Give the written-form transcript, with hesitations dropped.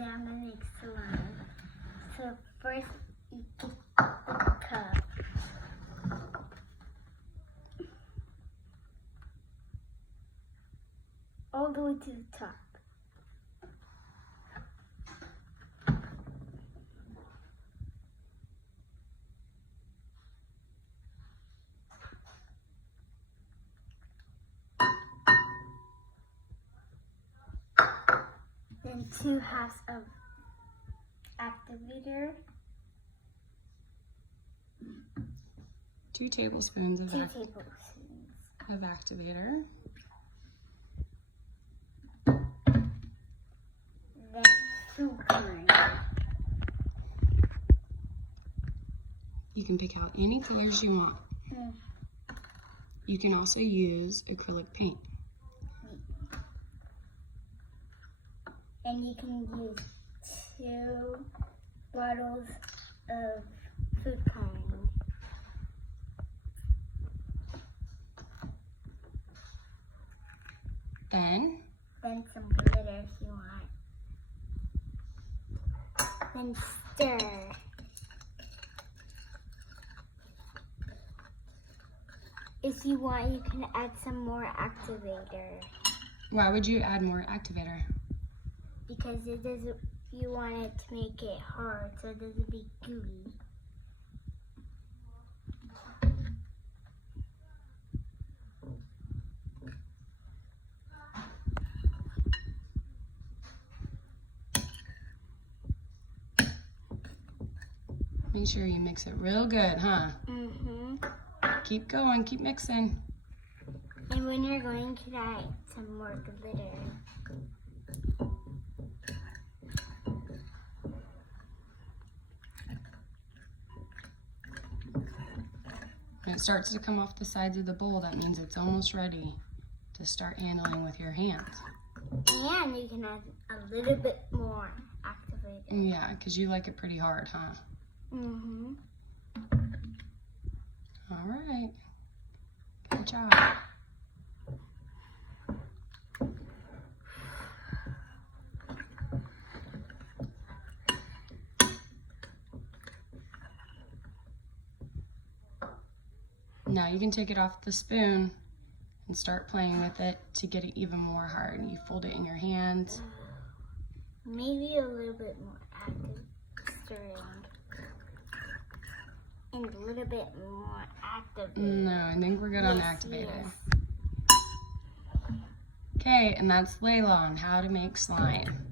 today I'm gonna make slime. So first you get the cup. All the way to the top. Then 2 halves of activator. 2 tablespoons of 2 tablespoons. Activator. Then food coloring. You can pick out any colors you want. You can also use acrylic paint. And you can use 2 bottles of food coloring. Then some glitter if you want. Then stir. If you want, you can add some more activator. Why would you add more activator? Because it doesn't. You want it to make it hard, so it doesn't be gooey. Make sure you mix it real good, huh? Keep going, keep mixing. And when you're going, you can add some more glitter. When it starts to come off the sides of the bowl, that means it's almost ready to start handling with your hands. And you can add a little bit more activator. Yeah, because you like it pretty hard, huh? All right. Good job. Now you can take it off the spoon and start playing with it to get it even more hard. You fold it in your hands. Maybe a little bit more active stirring. And a little bit more activator. No, I think we're good on activator. Okay, and that's Layla on how to make slime.